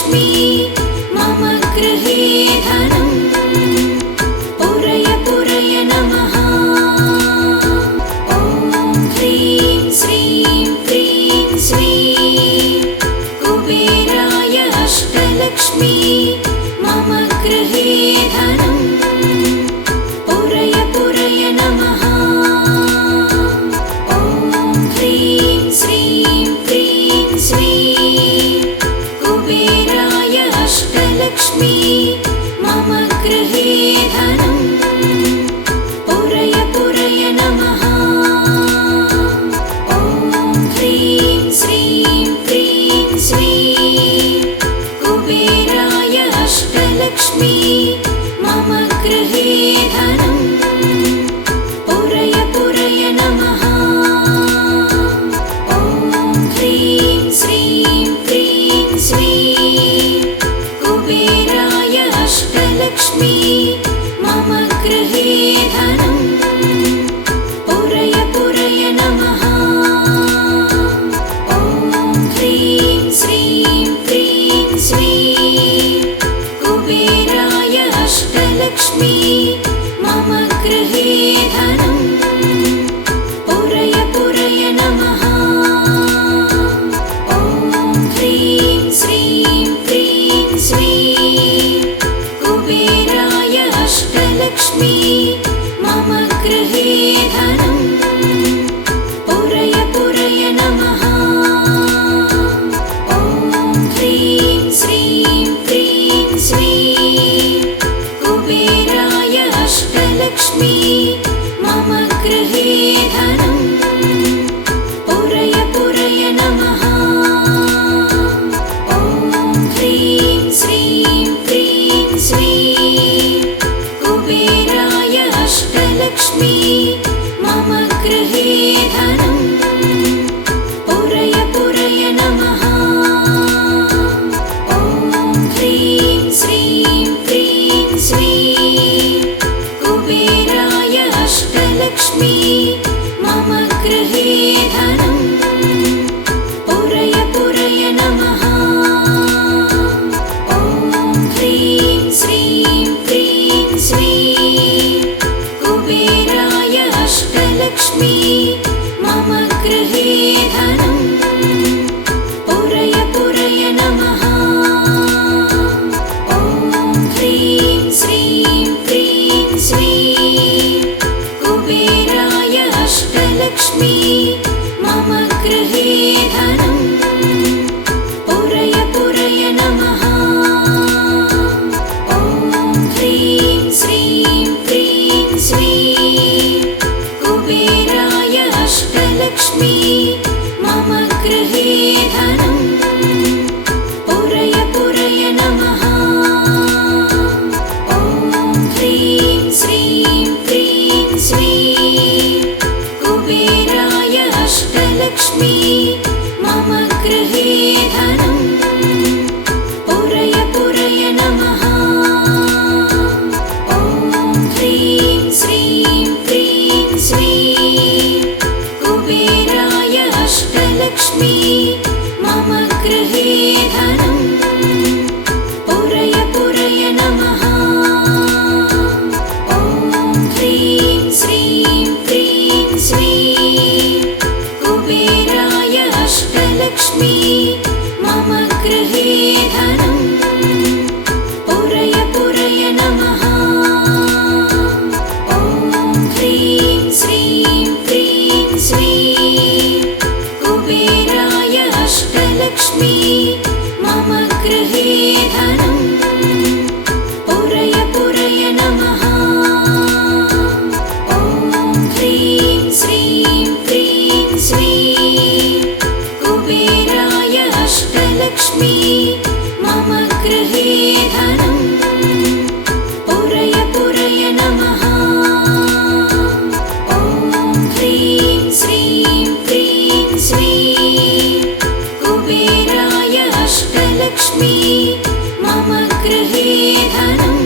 अष्टलक्ष्मी मम गृहे धनम् पूरय पूरय नमः। ॐ ह्रीं श्रीं क्रीं श्रीं कुबेराय अष्टलक्ष्मी मम गृहे धनम् पूरय पूरय नमः। ॐ ह्रीं श्रीं क्रीं श्रीं कुबेराय अष्टलक्ष्मी मम गृहे धनम् पूरय पूरय नमः। ॐ ह्रीं श्रीं क्रीं श्रीं कुबेराय अष्टलक्ष्मी मम गृहे धनम् पूरय पूरय नमः। ॐ ह्रीं श्रीं क्रीं श्रीं कुबेराय अष्टलक्ष्मी मम गृहे धनम् पूरय पूरय नमः। ॐ ह्रीं श्रीं क्रीं श्रीं कुबेराय अष्टलक्ष्मी मम गृहे धनम् पूरय पूरय नमः। ॐ ह्रीं श्रीं क्रीं श्रीं कुबेराय अष्टलक्ष्मी मम गृहे धनम् पूरय पूरय नमः। ॐ ह्रीं श्रीं क्रीं श्रीं कुबेराय अष्टलक्ष्मी मम गृहे धनम् पूरय पूरय नमः। ॐ ह्रीं श्रीं क्रीं श्रीं कुबेराय अष्टलक्ष्मी मम गृहे धनम् पूरय पूरय नमः। ॐ ह्रीं श्रीं क्रीं श्रीं कुबेराय अष्टलक्ष्मी मम गृहे धनम् पूरय पूरय नमः। ॐ ह्रीं श्रीं क्रीं श्रीं कुबेराय अष्टलक्ष्मी मम गृहे धनम् पूरय पूरय नमः। ॐ ह्रीं श्रीं क्रीं श्रीं कुबेराय अष्टलक्ष्मी मम गृहे धनम् पूरय पूरय नमः। ॐ ह्रीं श्रीं क्रीं श्रीं कुबेराय अष्टलक्ष्मी मम गृहे धनम् पूरय पूरय नमः। ॐ ह्रीं श्रीं क्रीं श्रीं कुबेराय अष्टलक्ष्मी मम गृहे धनम् पूरय पूरय नमः। ॐ ह्रीं श्रीं क्रीं श्रीं कुबेराय अष्टलक्ष्मी मम गृहे धनम् पूरय पूरय नमः। ॐ ह्रीं श्रीं क्रीं श्रीं कुबेराय अष्टलक्ष्मी मम गृहे धनम् पूरय पूरय नमः। ॐ ह्रीं श्रीं क्रीं श्रीं कुबेराय अष्टलक्ष्मी मम गृहे धनम् पूरय पूरय नमः। ॐ ह्रीं श्रीं क्रीं श्रीं कुबेराय अष्टलक्ष्मी मम गृहे धनम् पूरय पूरय नमः। ॐ ह्रीं श्रीं क्रीं श्रीं कुबेराय अष्टलक्ष्मी मम गृहे धनम्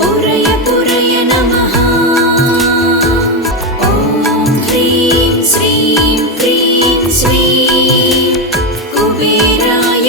पूरय पूरय नमः। ॐ ह्रीं श्रीं क्रीं श्रीं कुबेराय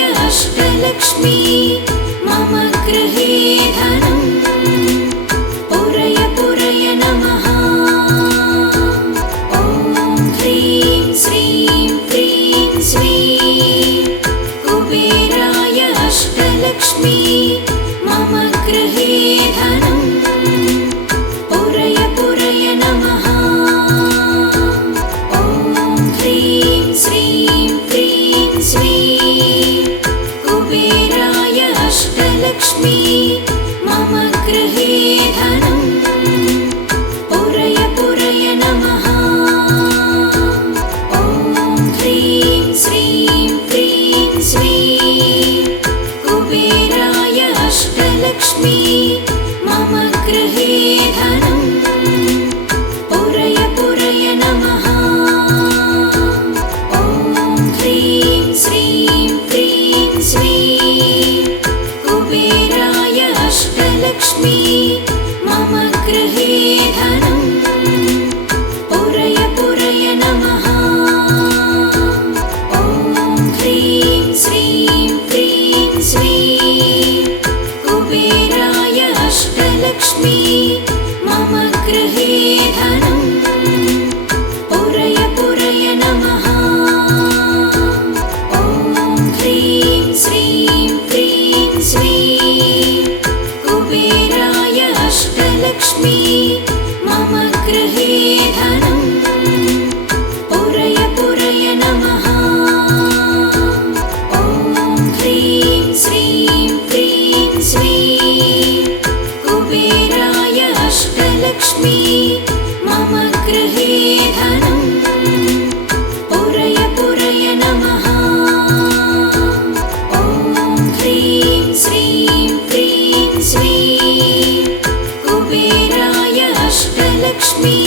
अष्टलक्ष्मी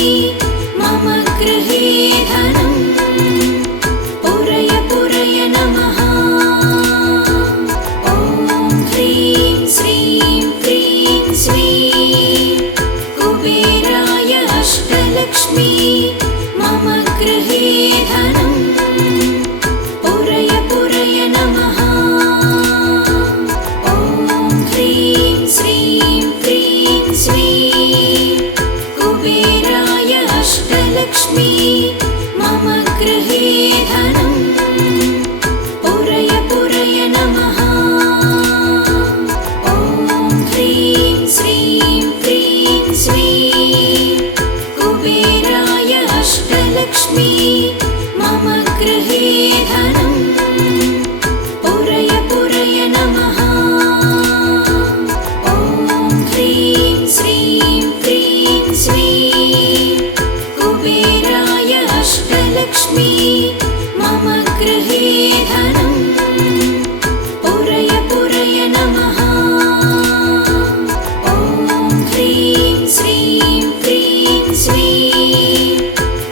मम गृहे धनम् पुरय पुरय नमः। ॐ ह्रीं श्रीं क्रीं श्रीं कुबेराय अष्टलक्ष्मी मम गृहे धनम् पुरय पुरय नमः। ॐ ह्रीं श्रीं क्रीं श्रीं कुबेराय अष्टलक्ष्मी मम गृहे धनम् पुरय पुरय नमः। ॐ ह्रीं श्रीं क्रीं श्रीं कुबेराय अष्टलक्ष्मी मम गृहे धनम् पुरय पुरय नमः। ॐ ह्रीं श्रीं क्रीं श्रीं कुबेराय अष्टलक्ष्मी मम गृहे धनम् पुरय पुरय नमः। ॐ ह्रीं श्रीं क्रीं श्रीं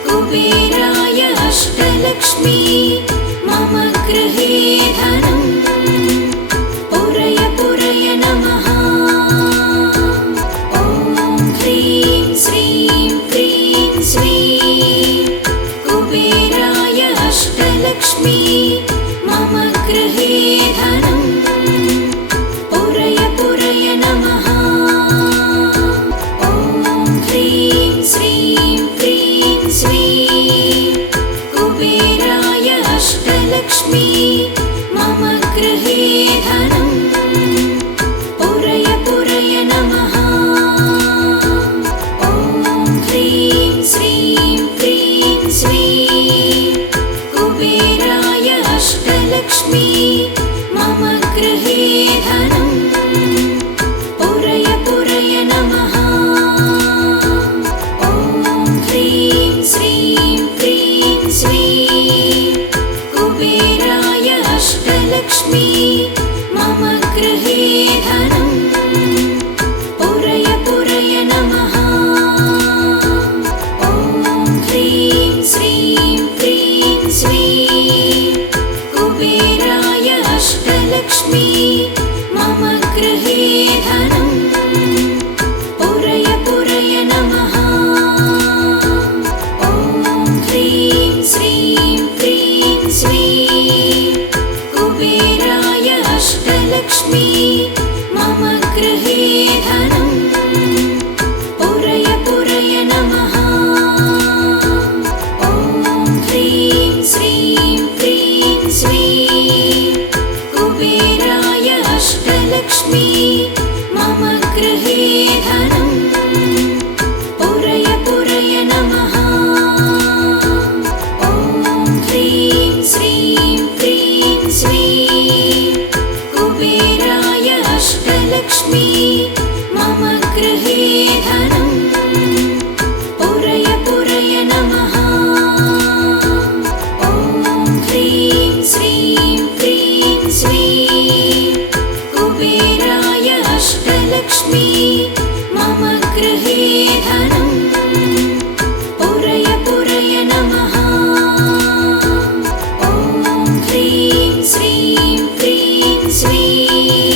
कुबेराय अष्टलक्ष्मी मम गृहे धनम् पुरय पुरय नमः। ॐ ह्रीं श्रीं क्रीं श्रीं कुबेराय अष्टलक्ष्मी मम गृहे धनम् पुरय पुरय नमः। ॐ ह्रीं श्रीं क्रीं श्रीं कुबेराय अष्टलक्ष्मी मम गृहे धनम् पुरय पुरय नमः। ॐ ह्रीं श्रीं क्रीं श्रीं कुबेराय अष्टलक्ष्मी मम गृहे धनम् पुरय पुरय नमः। ॐ ह्रीं श्रीं क्रीं श्रीं कुबेराय अष्टलक्ष्मी मम गृहे धनम् पुरय पुरय नमः। ॐ ह्रीं श्रीं क्रीं श्रीं कुबेराय अष्टलक्ष्मी मम गृहे धनम् पुरय पुरय नमः। ॐ ह्रीं श्रीं क्रीं श्रीं कुबेराय अष्टलक्ष्मी मम गृहे धनम् पुरय पुरय नमः। ॐ ह्रीं श्रीं क्रीं श्रीं कुबेराय अष्टलक्ष्मी मम गृहे धनम् पुरय पुरय नमः। ॐ ह्रीं श्रीं क्रीं श्रीं कुबेराय अष्टलक्ष्मी मम गृहे धनम् पुरय पुरय नमः। ॐ ह्रीं श्रीं क्रीं श्रीं कुबेराय अष्टलक्ष्मी मम गृहे धनम् पुरय पुरय नमः। ॐ ह्रीं श्रीं क्रीं श्रीं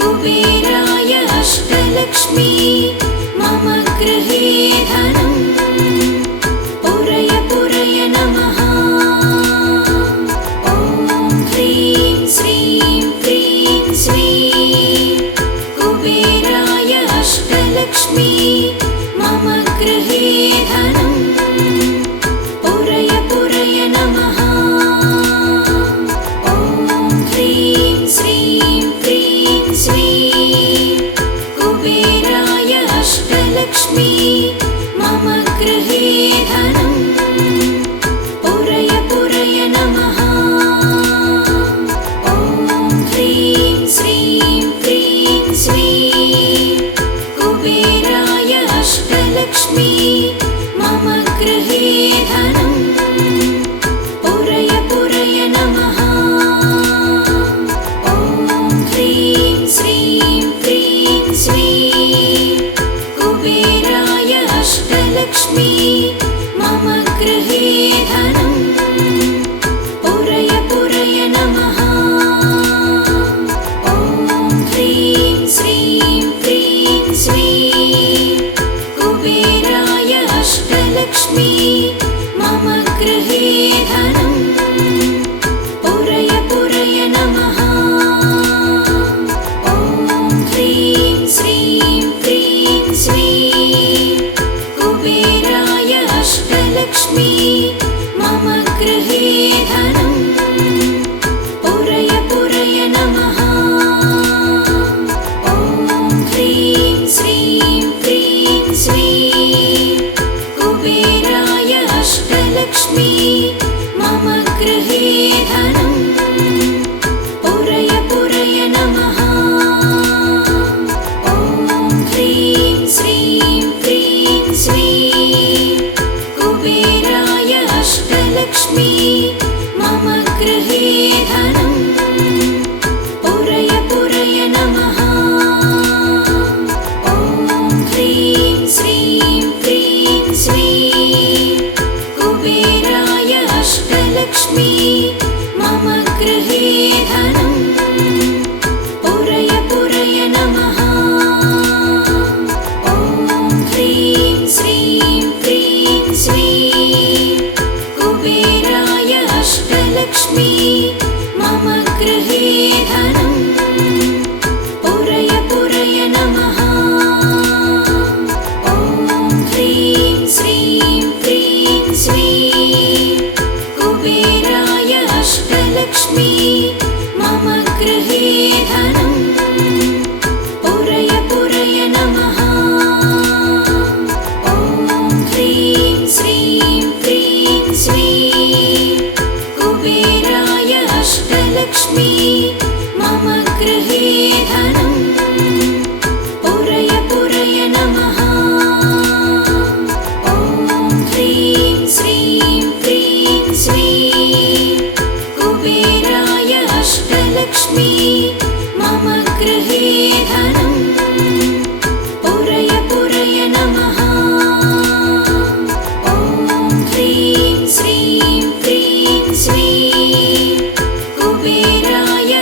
कुबेराय अष्टलक्ष्मी मम गृहे धनम् पुरय पुरय नमः। ॐ ह्रीं श्रीं क्रीं श्रीं कुबेराय अष्टलक्ष्मी मम गृहे धनम् पुरय पुरय नमः। ॐ ह्रीं श्रीं क्रीं श्रीं कुबेराय अष्टलक्ष्मी मम गृहे धनम् पुरय पुरय नमः। ॐ ह्रीं श्रीं क्रीं श्रीं कुबेराय अष्टलक्ष्मी मम अष्टलक्ष्मी मम गृहे धनं पुरय पुरय नमः। ॐ ह्रीं श्रीं क्रीं श्रीं कुबेराय अष्टलक्ष्मी मम गृहे धनं पुरय पुरय नमः। ॐ ह्रीं श्रीं क्रीं श्रीं कुबेराय अष्टलक्ष्मी मम गृहे धनं पुरय पुरय नमः। ॐ ह्रीं श्रीं क्रीं श्रीं कुबेराय अष्टलक्ष्मी मम गृहे धनं पुरय पुरय नमः। ॐ ह्रीं श्रीं क्रीं श्रीं कुबेराय अष्टलक्ष्मी मम गृहे धनं पुरय पुरय नमः। ॐ ह्रीं श्रीं क्रीं श्रीं कुबेराय अष्टलक्ष्मी मम गृहे धनं पुरय पुरय नमः। ॐ ह्रीं श्रीं क्रीं श्रीं कुबेराय अष्टलक्ष्मी मम गृहे धनं पुरय पुरय नमः। ॐ ह्रीं श्रीं क्रीं श्रीं कुबेराय अष्टलक्ष्मी मम गृहे धनं पुरय पुरय नमः। ॐ ह्रीं श्रीं क्रीं श्रीं कुबेराय अष्टलक्ष्मी मम गृहे धनं पुरय पुरय नमः। ॐ ह्रीं श्रीं क्रीं श्रीं कुबेराय अष्टलक्ष्मी मम गृहे धनं पुरय पुरय नमः। ॐ ह्रीं श्रीं क्रीं श्रीं कुबेराय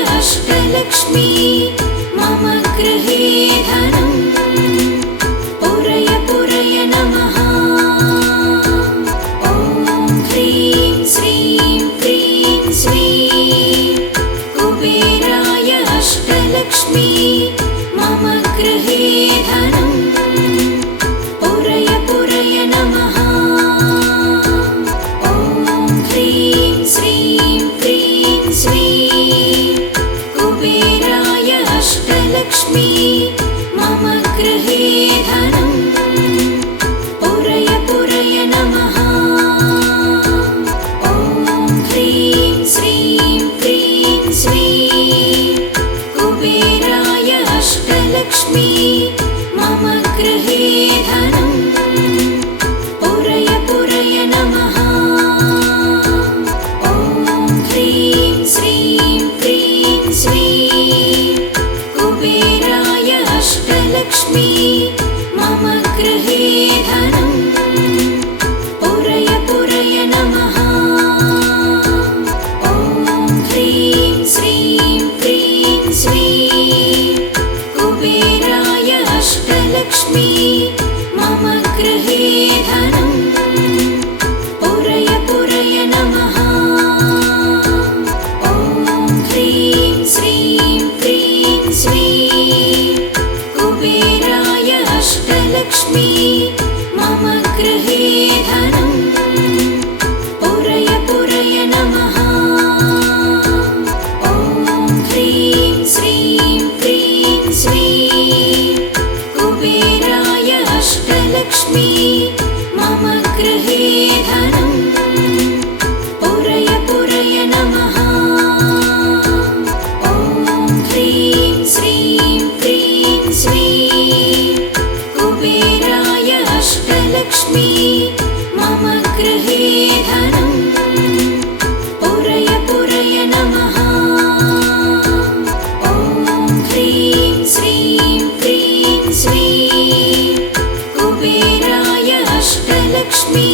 अष्टलक्ष्मी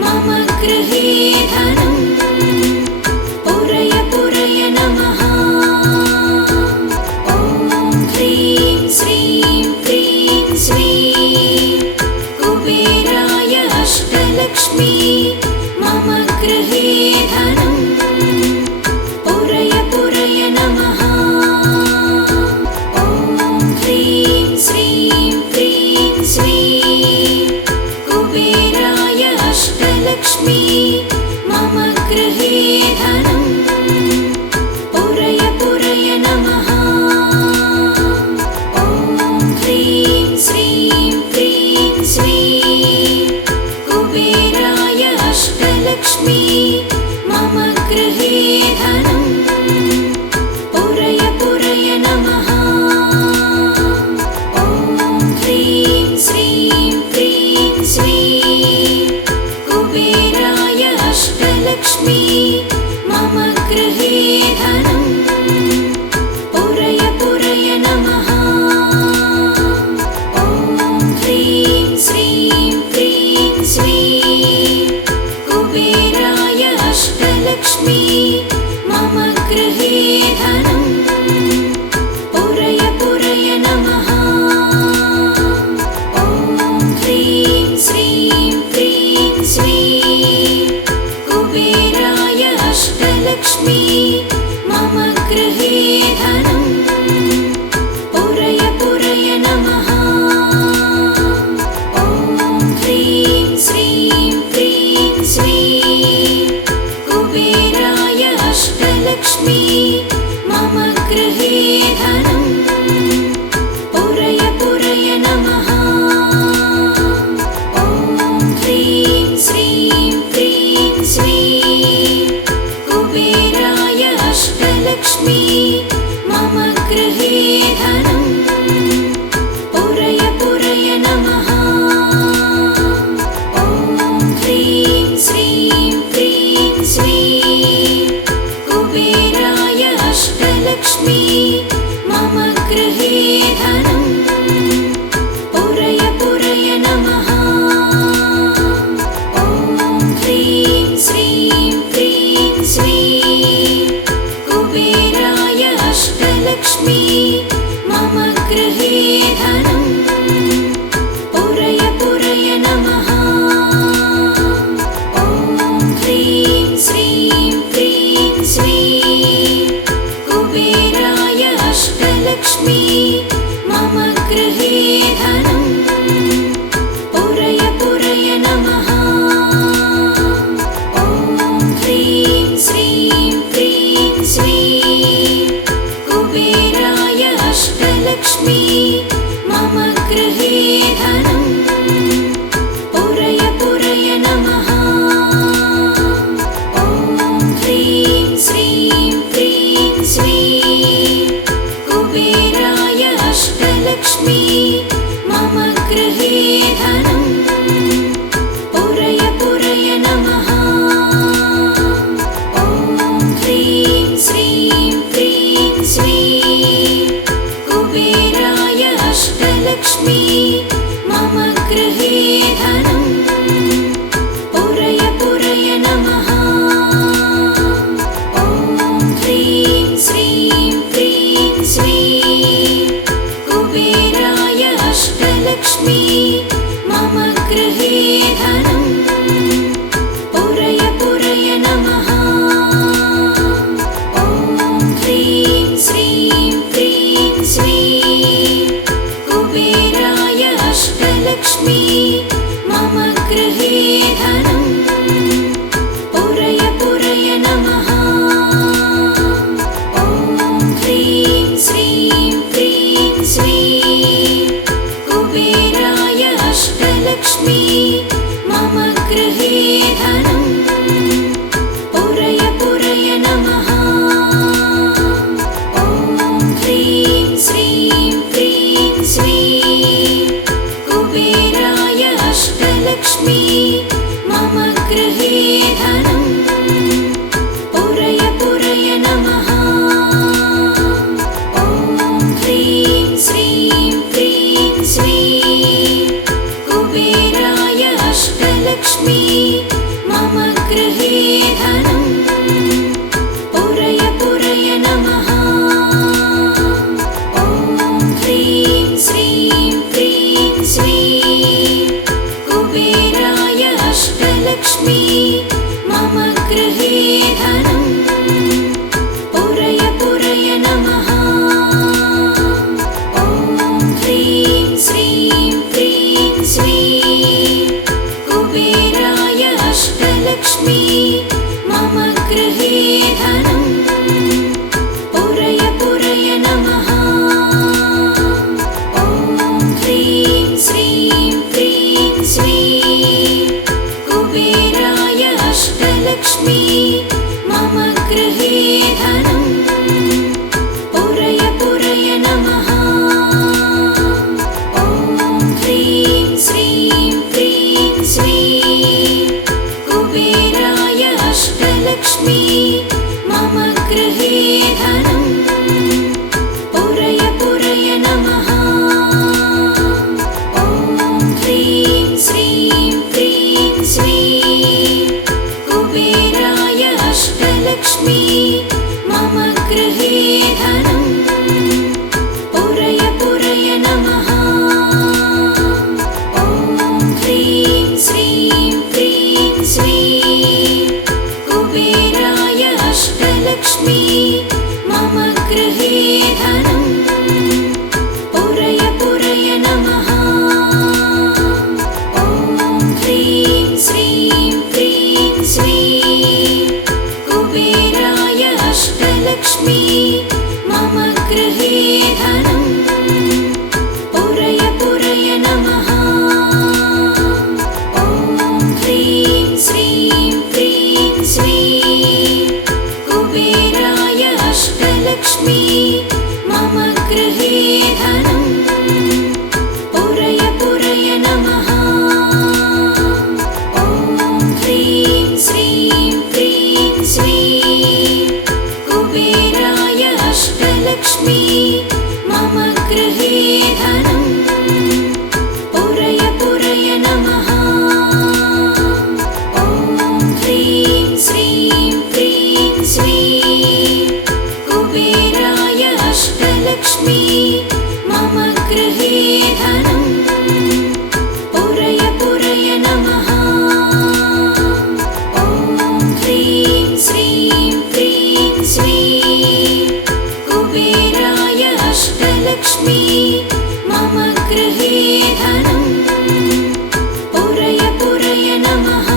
मम गृहे धनं पुरय पुरय नमः। ॐ ह्रीं श्रीं क्रीं श्रीं कुबेराय अष्टलक्ष्मी मम गृहे धनं पुरय पुरय नमः। ॐ ह्रीं श्रीं क्रीं श्रीं कुबेराय अष्टलक्ष्मी मम गृहे धनं पुरय पुरय नमः। ॐ ह्रीं श्रीं क्रीं श्रीं कुबेराय अष्टलक्ष्मी मम गृहे धनं पुरय पुरय नमः। ॐ ह्रीं श्रीं क्रीं श्रीं कुबेराय अष्टलक्ष्मी मम गृहे धनं पुरय पुरय नमः। ॐ ह्रीं श्रीं क्रीं श्रीं कुबेराय अष्टलक्ष्मी मम गृहे धनं पुरय पुरय नमः। ॐ ह्रीं श्रीं क्रीं श्रीं कुबेराय अष्टलक्ष्मी मम गृहे धनं पुरय पुरय नमः। ॐ ह्रीं श्रीं क्रीं श्रीं कुबेराय अष्टलक्ष्मी मम गृहे धनं पुरय पुरय नमः। ॐ ह्रीं श्रीं क्रीं श्रीं कुबेराय अष्टलक्ष्मी मम गृहे धनं पुरय पुरय नमः। ॐ ह्रीं श्रीं क्रीं श्रीं कुबेराय अष्टलक्ष्मी मम गृहे धनं पुरय पुरय नमः। ॐ ह्रीं श्रीं क्रीं श्रीं कुबेराय अष्टलक्ष्मी मम गृहे धनं पुरय पुरय नमः। ॐ ह्रीं श्रीं क्रीं श्रीं कुबेराय अष्टलक्ष्मी मम गृहे धनं पुरय पुरय नमः। ॐ ह्रीं श्रीं क्रीं श्रीं कुबेराय अष्टलक्ष्मी मम गृहे धनं पुरय पुरय नमः। ॐ ह्रीं श्रीं क्रीं श्रीं कुबेराय अष्टलक्ष्मी मम गृहे धनं पुरय पुरय नमः। ॐ ह्रीं श्रीं क्रीं श्रीं कुबेराय अष्टलक्ष्मी मम गृहे धनं पुरय पुरय नमः। ॐ ह्रीं श्रीं क्रीं श्रीं कुबेराय अष्टलक्ष्मी मम गृहे धनं पुरय पुरय नमः। ॐ ह्रीं श्रीं क्रीं श्रीं कुबेराय अष्टलक्ष्मी मम गृहे धनं पुरय पुरय नमः ॐ ह्रीं श्रीं क्रीं श्रीं कुबेराय अष्टलक्ष्मी मम गृहे धनं पुरय पुरय नमः ॐ ह्रीं श्रीं क्रीं श्रीं कुबेराय अष्टलक्ष्मी मम गृहे धनं पुरय पुरय नमः ॐ ह्रीं श्रीं क्रीं श्रीं कुबेराय अष्टलक्ष्मी मम गृहे धनं पुरय पुरय नमः ॐ ह्रीं श्रीं क्रीं श्रीं कुबेराय अष्टलक्ष्मी मम गृहे धनं पुरय पुरय नमः ॐ ह्रीं श्रीं क्रीं श्रीं कुबेराय अष्टलक्ष्मी मम गृहे धनं पुरय पुरय नमः ॐ ह्रीं श्रीं क्रीं श्रीं कुबेराय अष्टलक्ष्मी मम गृहे धनं पुरय पुरय नमः ॐ ह्रीं श्रीं क्रीं श्रीं कुबेराय अष्टलक्ष्मी मम गृहे धनं पुरय पुरय नमः ॐ ह्रीं श्रीं क्रीं श्रीं कुबेराय अष्टलक्ष्मी मम गृहे धनं पुरय पुरय नमः ॐ ह्रीं श्रीं क्रीं श्रीं कुबेराय अष्टलक्ष्मी मम गृहे धनं पुरय पुरय नमः ॐ ह्रीं श्रीं क्रीं श्रीं कुबेराय अष्टलक्ष्मी मम गृहे धनं पुरय पुरय नमः ॐ ह्रीं श्रीं क्रीं श्रीं कुबेराय अष्टलक्ष्मी मम गृहे धनं पुरय पुरय नमः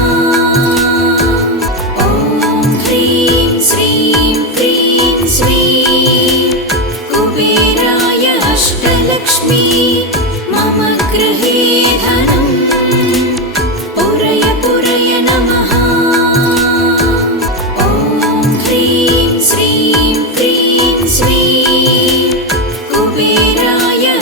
ॐ ह्रीं श्रीं क्रीं श्रीं कुबेराय अष्टलक्ष्मी मम गृहे धनं पुरय पुरय नमः ॐ ह्रीं श्रीं क्रीं श्रीं कुबेराय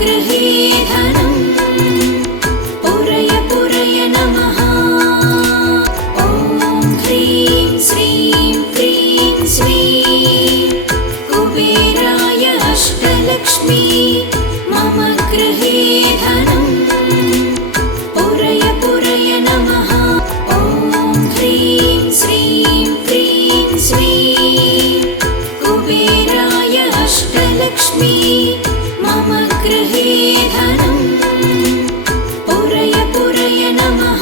गृहे